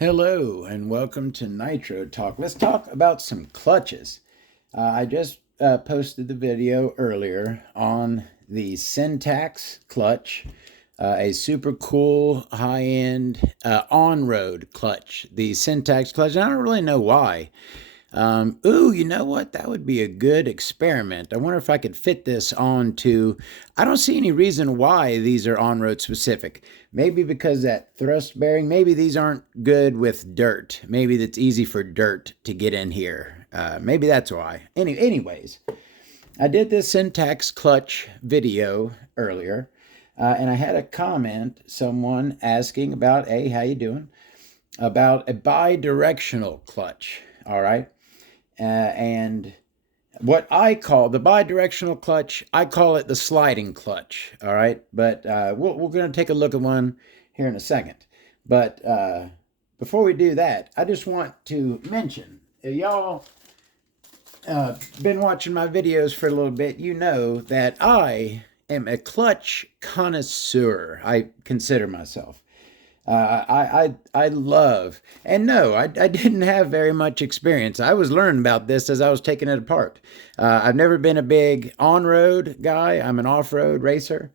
Hello and welcome to Nitro Talk. Let's talk about some clutches. I just posted the video earlier on the Syntax clutch, a super cool high-end on-road clutch. The Syntax clutch, I don't really know why. You know what? That would be a good experiment. I wonder if I could fit this onto. I don't see any reason why these are on-road specific. Maybe because that thrust bearing, maybe these aren't good with dirt. Maybe that's easy for dirt to get in here. Maybe that's why. Anyways, I did this Syntax clutch video earlier, and I had a comment, someone asking about, hey, how you doing? About a bi-directional clutch, all right? And what I call the bi-directional clutch, I call it the sliding clutch, all right? But we're going to take a look at one here in a second. But before we do that, I just want to mention, y'all been watching my videos for a little bit, you know that I am a clutch connoisseur. I consider myself. I love, and no, I didn't have very much experience. I was learning about this as I was taking it apart. I've never been a big on-road guy. I'm an off-road racer.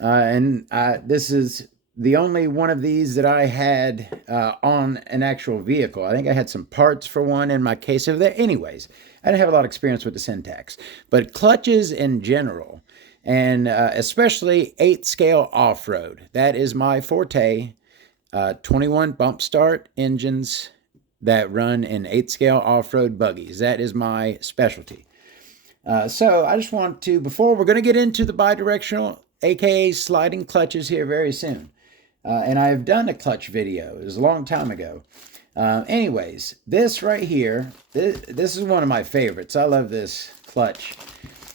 And this is the only one of these that I had on an actual vehicle. I think I had some parts for one in my case over there. Anyways, I didn't have a lot of experience with the Syntax. But clutches in general, and especially 8-scale off-road, that is my forte. 21 bump start engines that run in 8-scale off-road buggies. That is my specialty. So I just want to, before we're going to get into the bi-directional, aka sliding clutches here very soon. And I've done a clutch video. It was a long time ago. Anyways, this right here, this is one of my favorites. I love this clutch.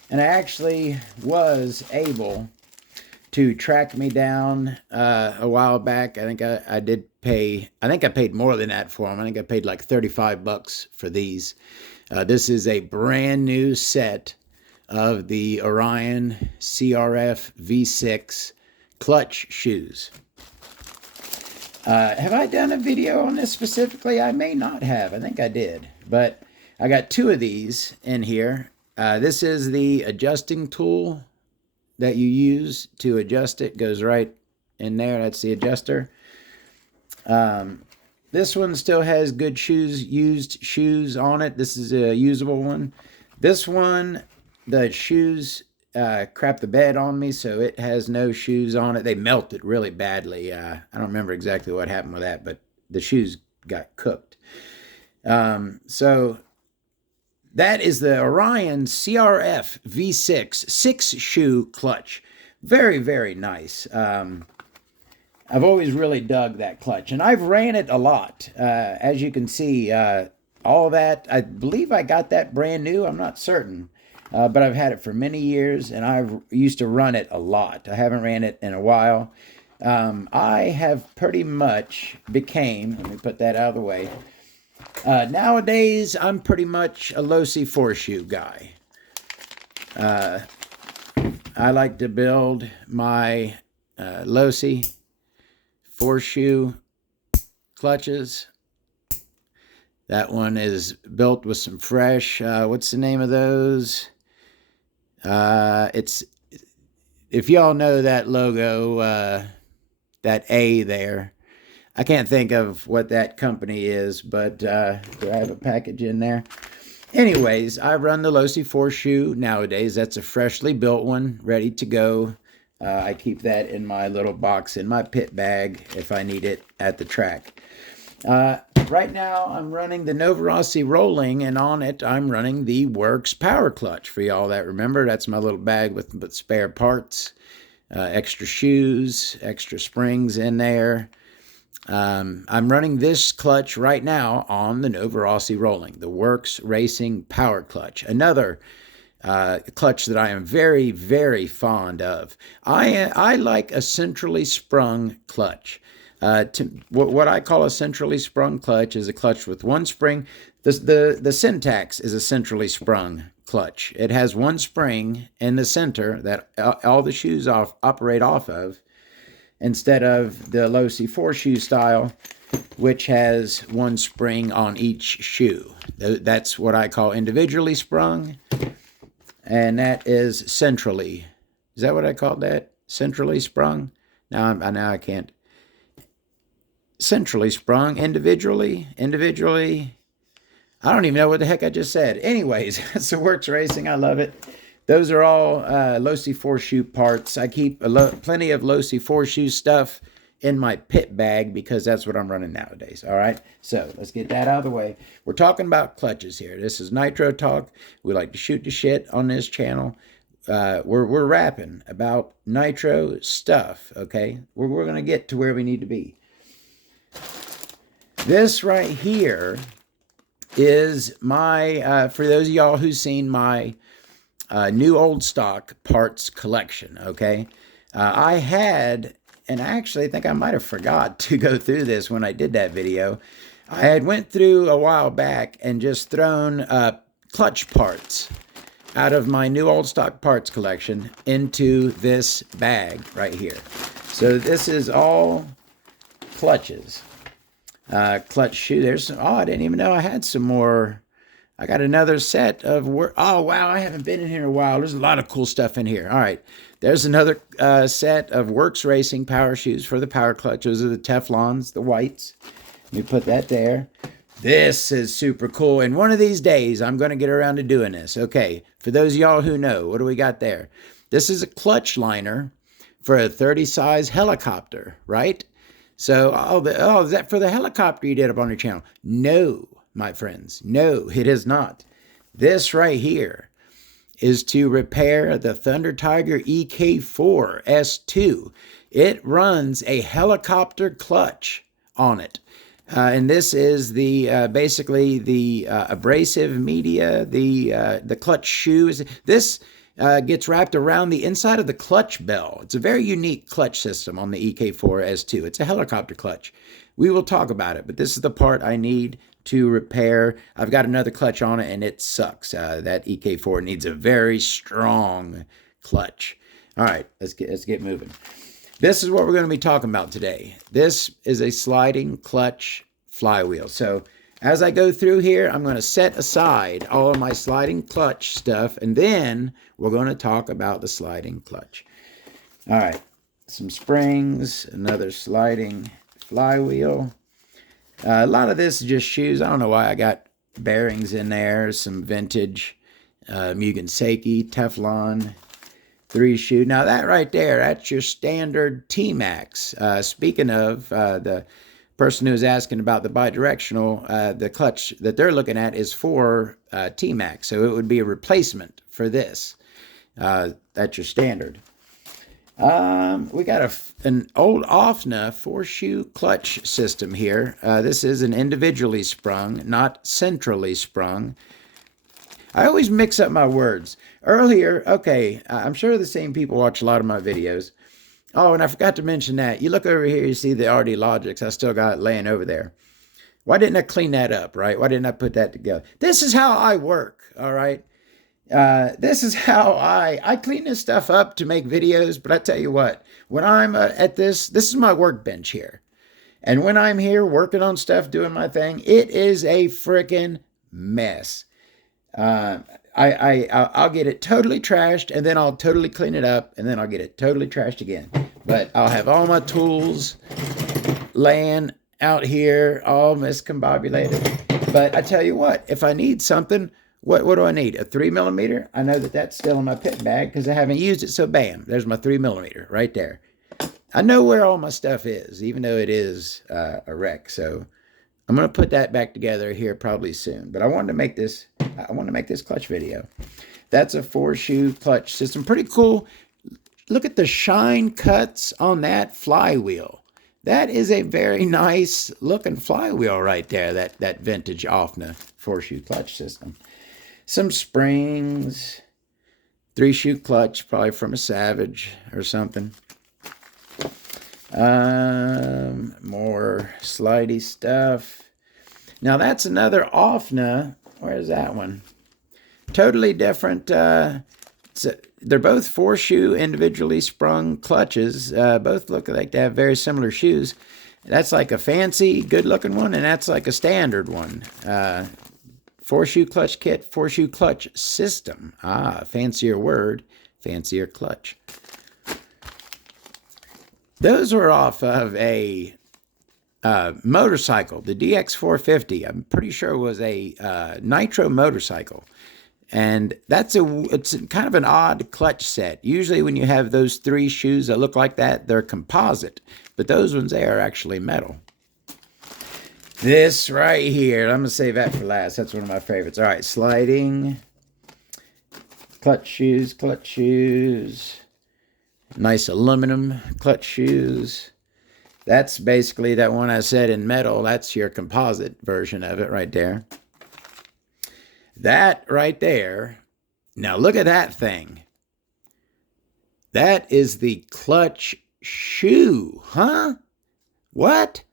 And I actually was able to track me down a while back. I think I did pay, I think I paid more than that for them. I think I paid like $35 for these. This is a brand new set of the Orion CRF V6 clutch shoes. Have I done a video on this specifically? I may not have. I think I did. But I got two of these in here. This is the adjusting tool that you use to adjust it. Goes right in there. That's the adjuster. This one still has good used shoes on it. This is a usable one. This one, the shoes crap the bed on me, so it has no shoes on it. They melted really badly. I don't remember exactly what happened with that, but the shoes got cooked. So that is the Orion CRF V6 6-shoe clutch. Very, very nice. I've always really dug that clutch, and I've ran it a lot. As you can see, all that, I believe I got that brand new. I'm not certain, but I've had it for many years, and I've used to run it a lot. I haven't ran it in a while. I have pretty much became, let me put that out of the way, nowadays, I'm pretty much a low-C 4-shoe guy. I like to build my low-C 4-shoe clutches. That one is built with some fresh, what's the name of those? It's, if y'all know that logo, that A there, I can't think of what that company is, but do I have a package in there? Anyways, I run the low-C 4-shoe nowadays. That's a freshly built one, ready to go. I keep that in my little box in my pit bag if I need it at the track. Right now, I'm running the Novorossi Rolling, and on it, I'm running the Works Power Clutch. For y'all that remember, that's my little bag with spare parts, extra shoes, extra springs in there. I'm running this clutch right now on the Novorossi Rolling, the Works Racing Power Clutch. Another clutch that I am very, very fond of. I like a centrally sprung clutch. What I call a centrally sprung clutch is a clutch with one spring. The Syntax is a centrally sprung clutch. It has one spring in the center that all the shoes operate off of. instead of the low-C 4-shoe style, which has one spring on each shoe. That's what I call individually sprung, and that is centrally. Is that what I called that? Centrally sprung? Now I can't. Centrally sprung, individually. I don't even know what the heck I just said. Anyways, it's the Works Racing. I love it. Those are all low-C 4-shoe parts. I keep plenty of low-C 4-shoe stuff in my pit bag because that's what I'm running nowadays. All right, so let's get that out of the way. We're talking about clutches here. This is Nitro Talk. We like to shoot the shit on this channel. We're rapping about Nitro stuff, okay? We're going to get to where we need to be. This right here is my, for those of y'all who've seen my new old stock parts collection, okay? I had, and I actually think I might have forgot to go through this when I did that video. I had went through a while back and just thrown clutch parts out of my new old stock parts collection into this bag right here. So this is all clutches. Clutch shoe. There's, I didn't even know I had some more. I got another set of oh wow, I haven't been in here in a while. There's a lot of cool stuff in here. All right, there's another set of Works Racing power shoes for the power clutch. Those are the Teflons, the whites. Let me put that there. This is super cool, and one of these days I'm going to get around to doing this. Okay, for those of y'all who know, what do we got there? This is a clutch liner for a 30 size helicopter, right? So, is that for the helicopter you did up on your channel? No, my friends, no, it is not. This right here is to repair the Thunder Tiger EK4 S2. It runs a helicopter clutch on it. And this is the basically the abrasive media, the clutch shoes. This gets wrapped around the inside of the clutch bell. It's a very unique clutch system on the EK4 S2. It's a helicopter clutch. We will talk about it, but this is the part I need to repair. I've got another clutch on it, and it sucks. That EK4 needs a very strong clutch. All right, let's get moving. This is what we're going to be talking about today. This is a sliding clutch flywheel. So as I go through here, I'm going to set aside all of my sliding clutch stuff, and then we're going to talk about the sliding clutch. All right, some springs, another sliding flywheel. A lot of this is just shoes. I don't know why I got bearings in there, some vintage Mugen Seiki Teflon 3-shoe. Now that right there, that's your standard T-Max. Speaking of the person who was asking about the bi-directional, the clutch that they're looking at is for T-Max. So it would be a replacement for this. That's your standard. We got an old OFNA 4-shoe clutch system here. This is an individually sprung, not centrally sprung. I always mix up my words. Earlier, okay, I'm sure the same people watch a lot of my videos. Oh, and I forgot to mention that. You look over here, you see the RD Logics. I still got it laying over there. Why didn't I clean that up, right? Why didn't I put that together? This is how I work, all right? This is how I clean this stuff up to make videos, but I tell you what, when I'm at this is my workbench here. And when I'm here working on stuff, doing my thing, it is a freaking mess. I'll get it totally trashed, and then I'll totally clean it up, and then I'll get it totally trashed again. But I'll have all my tools laying out here, all miscombobulated. But I tell you what, if I need something, what do I need? A 3mm? I know that's still in my pit bag because I haven't used it, so bam, there's my 3mm right there. I know where all my stuff is, even though it is a wreck. So I'm going to put that back together here probably soon. But I want to make this clutch video. That's a 4-shoe clutch system. Pretty cool. Look at the shine cuts on that flywheel. That is a very nice looking flywheel right there, that vintage OFNA 4-shoe clutch system. Some springs, 3-shoe clutch, probably from a Savage or something. More slidey stuff. Now that's another OFNA. Where's that one? Totally different. they're both 4-shoe individually sprung clutches. Both look like they have very similar shoes. That's like a fancy, good-looking one, and that's like a standard one. 4-shoe clutch kit, 4-shoe clutch system. Fancier word, fancier clutch. Those were off of a motorcycle, the DX450. I'm pretty sure it was a Nitro motorcycle. And it's kind of an odd clutch set. Usually when you have those 3 shoes that look like that, they're composite. But those ones there are actually metal. This right here, I'm going to save that for last. That's one of my favorites. All right, sliding. Clutch shoes, clutch shoes. Nice aluminum clutch shoes. That's basically that one I said in metal. That's your composite version of it right there. That right there. Now look at that thing. That is the clutch shoe, huh? What?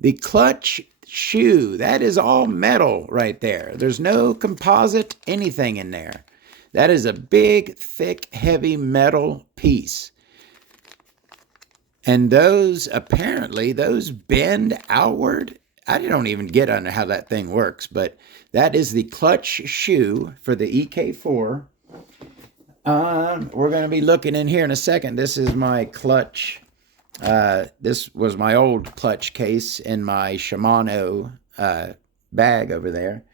The clutch shoe. That is all metal right there. There's no composite anything in there. That is a big, thick, heavy metal piece. And those, apparently, those bend outward. I don't even get on how that thing works, but that is the clutch shoe for the EK4. We're going to be looking in here in a second. This is my clutch. This was my old clutch case in my Shimano bag over there.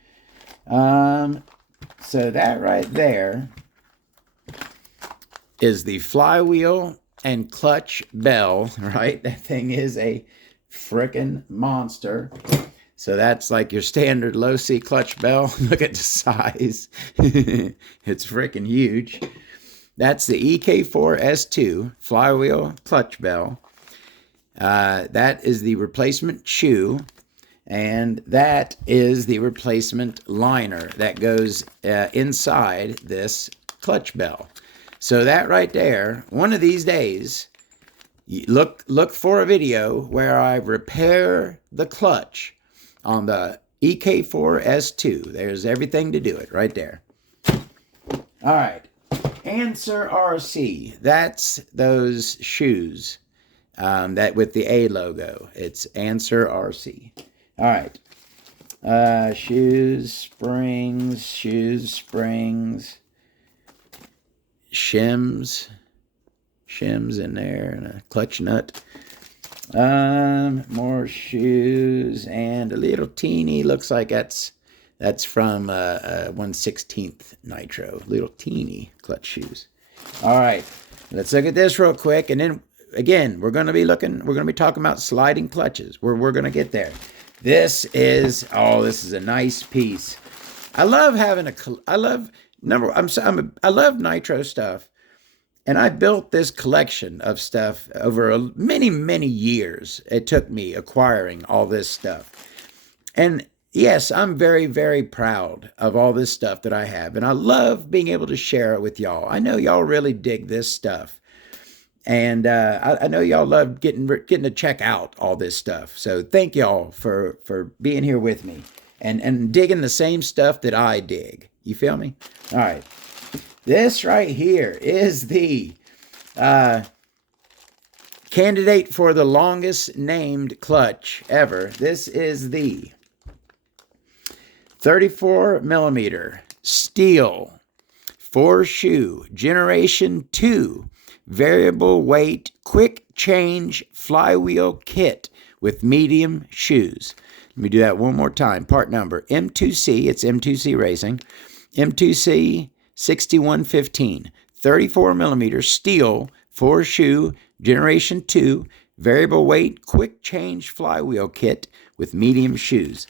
So that right there is the flywheel and clutch bell, right? That thing is a frickin' monster. So that's like your standard low C clutch bell. Look at the size. It's frickin' huge. That's the EK4S2 flywheel clutch bell. That is the replacement shoe. And that is the replacement liner that goes inside this clutch bell. So that right there, one of these days, look for a video where I repair the clutch on the EK4S2. There's everything to do it right there. All right. Answer RC. That's those shoes that with the A logo. It's Answer RC. All right. Shoes, springs, shims in there, and a clutch nut. More shoes, and a little teeny, looks like that's from 1/16 Nitro. Little teeny clutch shoes. All right. Let's look at this real quick, and then again, we're going to be talking about sliding clutches. We're going to get there. This is a nice piece. I love Nitro stuff, and I built this collection of stuff over many years. It took me acquiring all this stuff. And yes, I'm very, very proud of all this stuff that I have, and I love being able to share it with y'all. I know y'all really dig this stuff. And I know y'all love getting to check out all this stuff. So thank y'all for being here with me and digging the same stuff that I dig. You feel me? All right. This right here is the candidate for the longest named clutch ever. This is the 34 millimeter steel 4-shoe Generation 2 variable weight, quick change flywheel kit with medium shoes. Let me do that one more time. Part number M2C, it's M2C Racing, M2C 6115, 34 millimeter steel 4-shoe Generation 2 variable weight, quick change flywheel kit with medium shoes.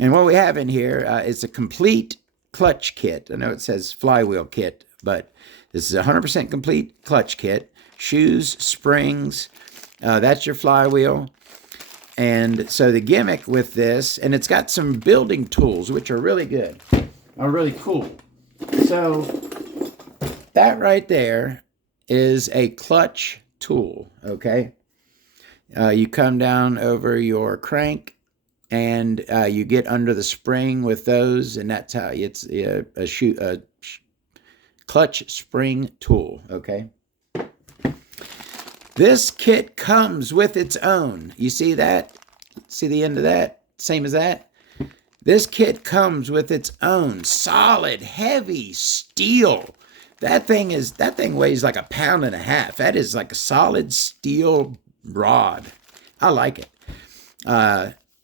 And what we have in here is a complete clutch kit. I know it says flywheel kit, but this is a 100% complete clutch kit. Shoes, springs, that's your flywheel. And so the gimmick with this, and it's got some building tools, which are really good, are really cool. So that right there is a clutch tool, okay? You come down over your crank, and you get under the spring with those, and that's how it's a clutch spring tool, okay? This kit comes with its own. You see that? See the end of that? Same as that? This kit comes with its own solid, heavy steel. That thing weighs like 1.5 pounds. That is like a solid steel rod. I like it.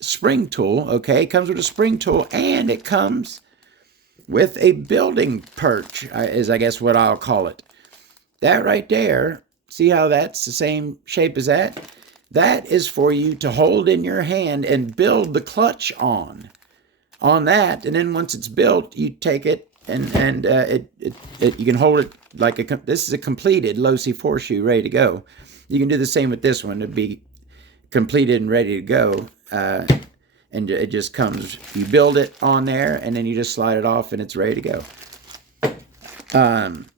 Spring tool, okay, comes with a spring tool, and it comes with a building perch, is I guess what I'll call it. That right there, see how that's the same shape as that? That is for you to hold in your hand and build the clutch on that, and then once it's built, you take it and you can hold it like this is a completed low C4 shoe ready to go. You can do the same with this one. It'd be completed and ready to go, and it just comes. You build it on there, and then you just slide it off, and it's ready to go.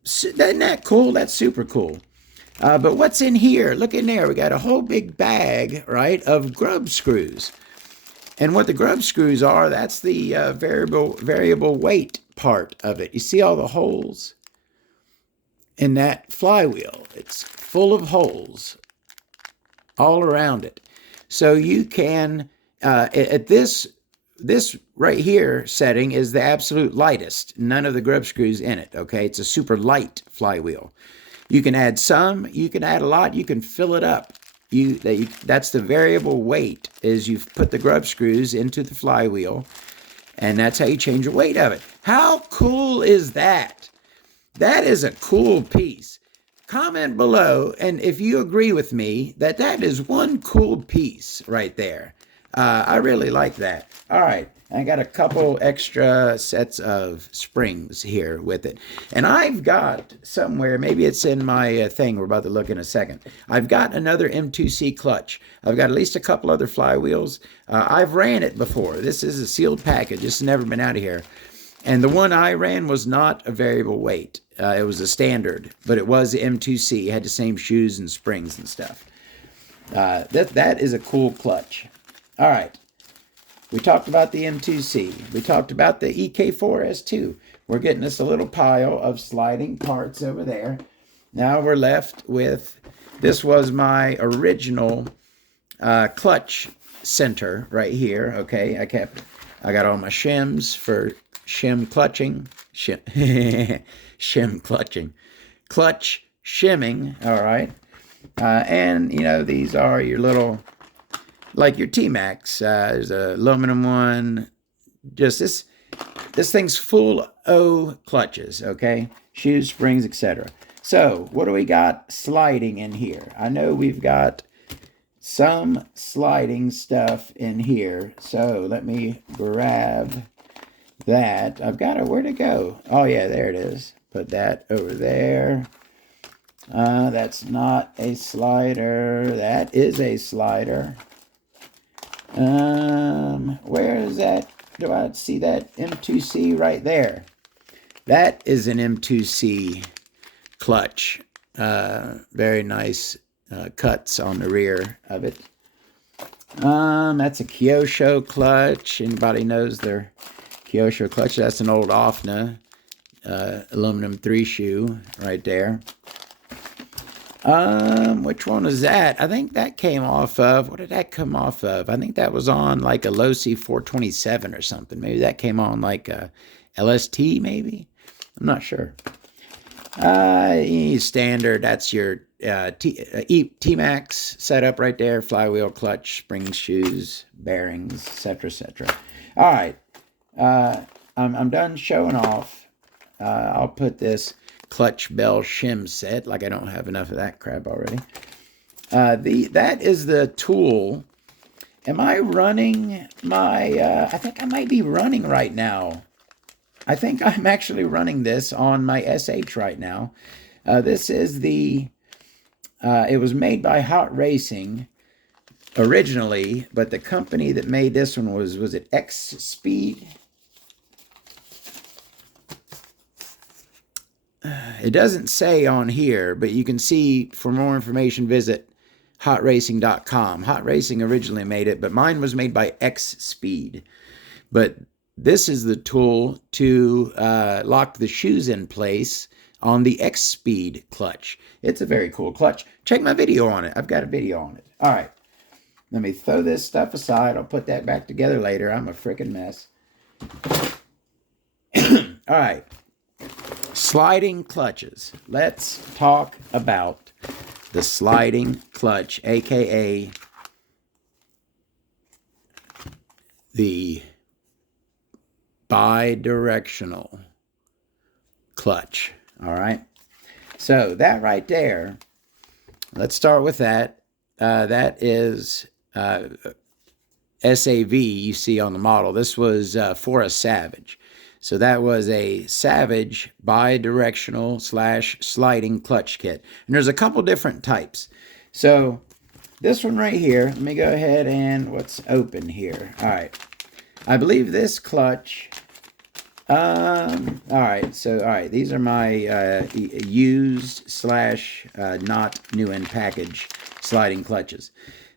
Isn't that cool? That's super cool. But what's in here? Look in there. We got a whole big bag, right, of grub screws. And what the grub screws are, that's the variable weight part of it. You see all the holes in that flywheel? It's full of holes all around it. So you can, at this right here setting is the absolute lightest. None of the grub screws in it, okay? It's a super light flywheel. You can add some, you can add a lot, you can fill it up. That's the variable weight, is you put the grub screws into the flywheel, and that's how you change the weight of it. How cool is that? That is a cool piece. Comment below, and if you agree with me that is one cool piece right there. I really like that. All right, I got a couple extra sets of springs here with it. And I've got somewhere, maybe it's in my thing, we're about to look in a second. I've got another M2C clutch. I've got at least a couple other flywheels. I've ran it before. This is a sealed package. It's never been out of here. And the one I ran was not a variable weight. It was a standard, but it was M2C. It had the same shoes and springs and stuff. That is a cool clutch. All right. We talked about the M2C. We talked about the EK4S2. We're getting us a little pile of sliding parts over there. Now we're left with, this was my original clutch center right here. Okay, I got all my shims for shim clutching. Shim clutching. Clutch shimming, all right. And, you know, these are your little, like your T-Max. There's a aluminum one. Just this thing's full of clutches, okay? Shoes, springs, etc. So, what do we got sliding in here? I know we've got some sliding stuff in here. So, let me grab that. I've got it. Where'd it go? Oh, yeah, there it is. Put that over there. That's not a slider. That is a slider. Where is that? Do I see that M2C right there? That is an M2C clutch. Very nice cuts on the rear of it. That's a Kyosho clutch. Anybody knows their Kyosho clutch? That's an old Offna aluminum 3-shoe right there. Which one was that? I think that came off of, what did that come off of? I think that was on like a low C427 or something. Maybe that came on like a LST maybe? I'm not sure. Standard, that's your T-Max setup right there. Flywheel, clutch, springs, shoes, bearings, etc., etc. All right. I'm done showing off. I'll put this clutch bell shim set, like I don't have enough of that crap already. That is the tool. Am I running my, I think I might be running right now. I think I'm actually running this on my SH right now. This is the, it was made by Hot Racing originally, but the company that made this one was it X Speed? It doesn't say on here, but you can see, for more information, visit hotracing.com. Hot Racing originally made it, but mine was made by X Speed. But this is the tool to lock the shoes in place on the X-Speed clutch. It's a very cool clutch. Check my video on it. I've got a video on it. All right. Let me throw this stuff aside. I'll put that back together later. I'm a freaking mess. All right. Sliding clutches. Let's talk about the sliding clutch, aka the bi-directional clutch. All right. So that right there, let's start with that. That is SAV you see on the model. This was for a Savage. So that was a Savage bi-directional / sliding clutch kit. And there's a couple different types. So this one right here, let me go ahead and what's open here. All right. I believe this clutch, all right, these are my used / not new in package sliding clutches.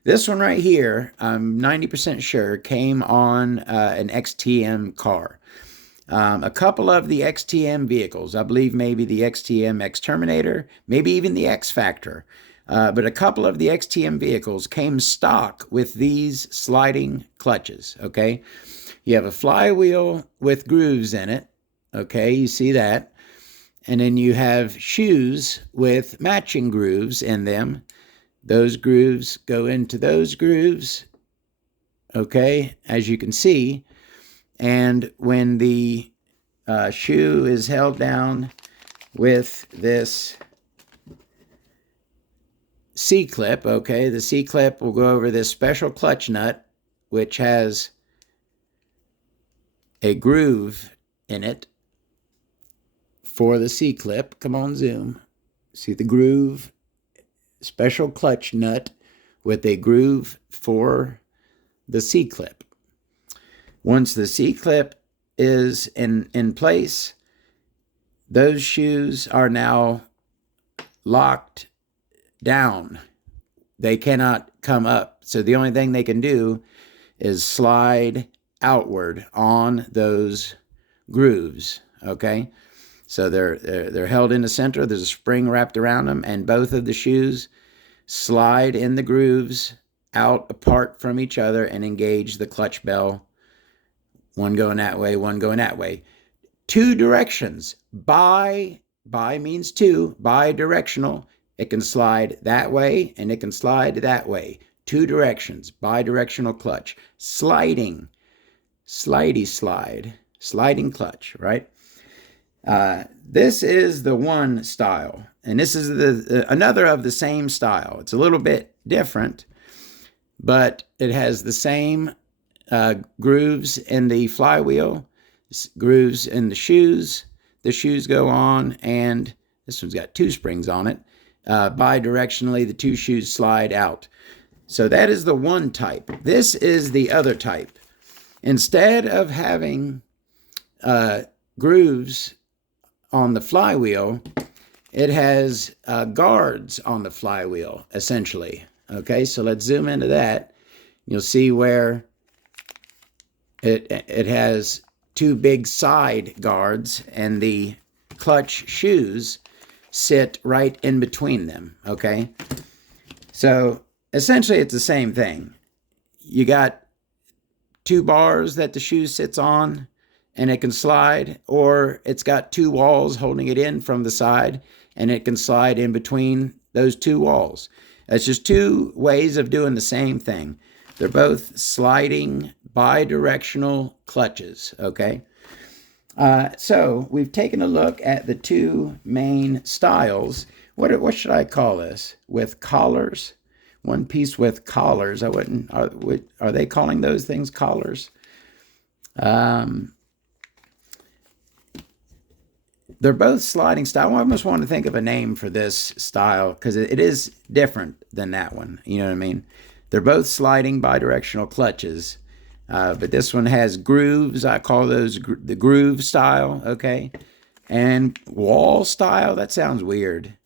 This one right here, I'm 90% sure, came on an XTM car. A couple of the XTM vehicles, I believe maybe the XTM X-Terminator, maybe even the X-Factor, but a couple of the XTM vehicles came stock with these sliding clutches, okay? You have a flywheel with grooves in it, okay? You see that. And then you have shoes with matching grooves in them. Those grooves go into those grooves, okay, as you can see. And when the shoe is held down with this C-clip, okay, the C-clip will go over this special clutch nut, which has a groove in it for the C-clip. Come on, zoom. See the groove? Special clutch nut with a groove for the C-clip. Once the C-clip is in place, those shoes are now locked down. They cannot come up. So the only thing they can do is slide outward on those grooves, okay? So they're held in the center. There's a spring wrapped around them, and both of the shoes slide in the grooves out apart from each other and engage the clutch bell. One going that way, one going that way. Two directions. Bi means two, bi-directional. It can slide that way and it can slide that way. Two directions, bi-directional clutch. Sliding, slidey slide, sliding clutch, right? This is the one style, and this is another of the same style. It's a little bit different, but it has the same grooves in the flywheel, grooves in the shoes. The shoes go on, and this one's got two springs on it. Bi-directionally, the two shoes slide out. So that is the one type. This is the other type. Instead of having grooves on the flywheel, it has guards on the flywheel, essentially. Okay, so let's zoom into that. You'll see where it has two big side guards, and the clutch shoes sit right in between them, okay? So essentially it's the same thing. You got two bars that the shoe sits on and it can slide, or it's got two walls holding it in from the side and it can slide in between those two walls. That's just two ways of doing the same thing. They're both sliding bi-directional clutches, okay? So we've taken a look at the two main styles. What should I call this? With collars? One piece with collars. I wouldn't. Are they calling those things collars? They're both sliding style. I almost want to think of a name for this style because it is different than that one. You know what I mean? They're both sliding bi-directional clutches. But this one has grooves. I call those the groove style, okay? And wall style, that sounds weird.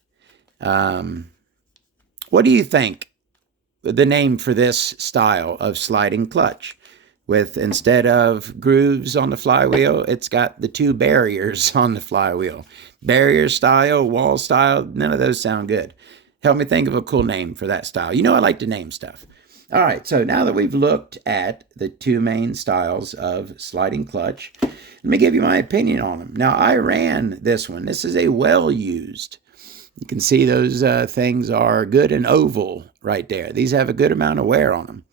What do you think the name for this style of sliding clutch? with, instead of grooves on the flywheel, it's got the 2 barriers on the flywheel. Barrier style, wall style, none of those sound good. Help me think of a cool name for that style. You know I like to name stuff. All right, so now that we've looked at the 2 main styles of sliding clutch, let me give you my opinion on them. Now, I ran this one. This is a well-used. You can see those things are good and oval right there. These have a good amount of wear on them.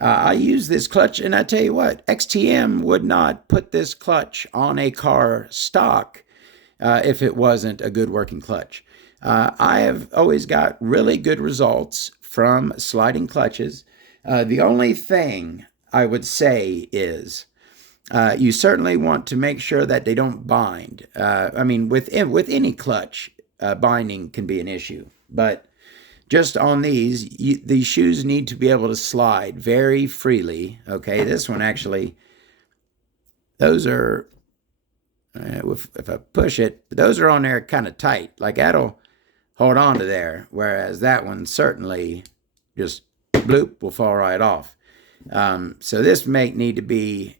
I use this clutch, and I tell you what, XTM would not put this clutch on a car stock if it wasn't a good working clutch. I have always got really good results from sliding clutches. The only thing I would say is you certainly want to make sure that they don't bind. I mean, with any clutch, binding can be an issue, but just on these shoes need to be able to slide very freely. Okay, this one actually, those are, if I push it, those are on there kind of tight. Like that'll hold on to there, whereas that one certainly just bloop will fall right off. So this may need to be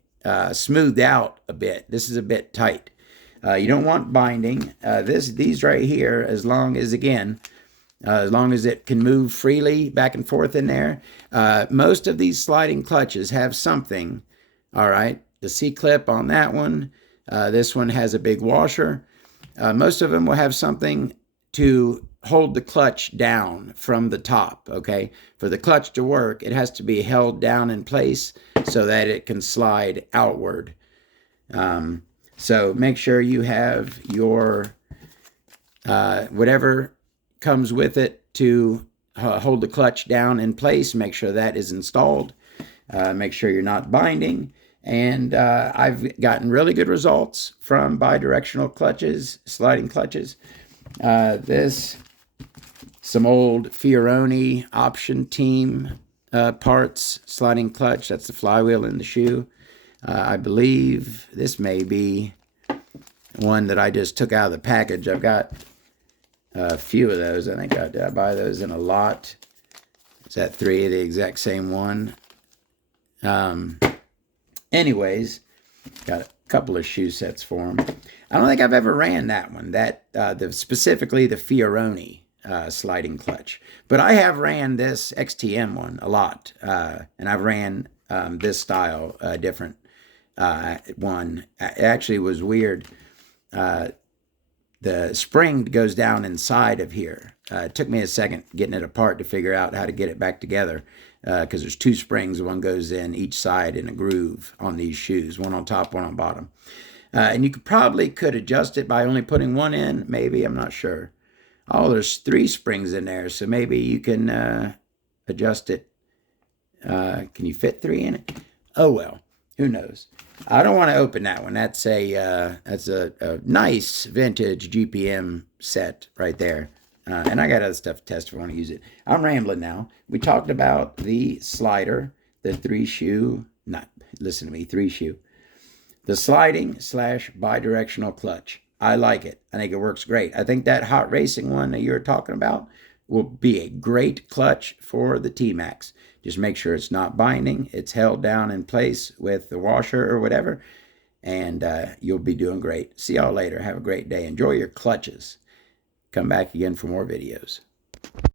smoothed out a bit. This is a bit tight. You don't want binding. These right here, as long as, again, as long as it can move freely back and forth in there. Most of these sliding clutches have something. All right, the C-clip on that one. This one has a big washer. Most of them will have something to hold the clutch down from the top, okay? For the clutch to work, it has to be held down in place so that it can slide outward. So make sure you have your whatever comes with it to hold the clutch down in place. Make sure that is installed. Make sure you're not binding. And I've gotten really good results from bi-directional clutches, sliding clutches. Some old Fioroni option team parts, sliding clutch. That's the flywheel in the shoe. I believe this may be one that I just took out of the package. I've got a few of those. I think I buy those in a lot. Is that 3 of the exact same one? Anyways, got a couple of shoe sets for them. I don't think I've ever ran that one, specifically the Fioroni sliding clutch. But I have ran this XTM one a lot, and I've ran this style, different one. It actually was weird. The spring goes down inside of here. It took me a second getting it apart to figure out how to get it back together, because there's 2 springs. One goes in each side in a groove on these shoes, one on top, one on bottom. And you could adjust it by only putting one in, maybe, I'm not sure. Oh, there's 3 springs in there, so maybe you can adjust it. Can you fit 3 in it? Oh, well, who knows? I don't want to open that one. That's a nice vintage GPM set right there. And I got other stuff to test if I want to use it. I'm rambling now. We talked about the slider, the 3-shoe, listen to me, 3-shoe. The sliding / bi-directional clutch. I like it. I think it works great. I think that hot racing one that you were talking about will be a great clutch for the T-Max. Just make sure it's not binding. It's held down in place with the washer or whatever, and you'll be doing great. See y'all later. Have a great day. Enjoy your clutches. Come back again for more videos.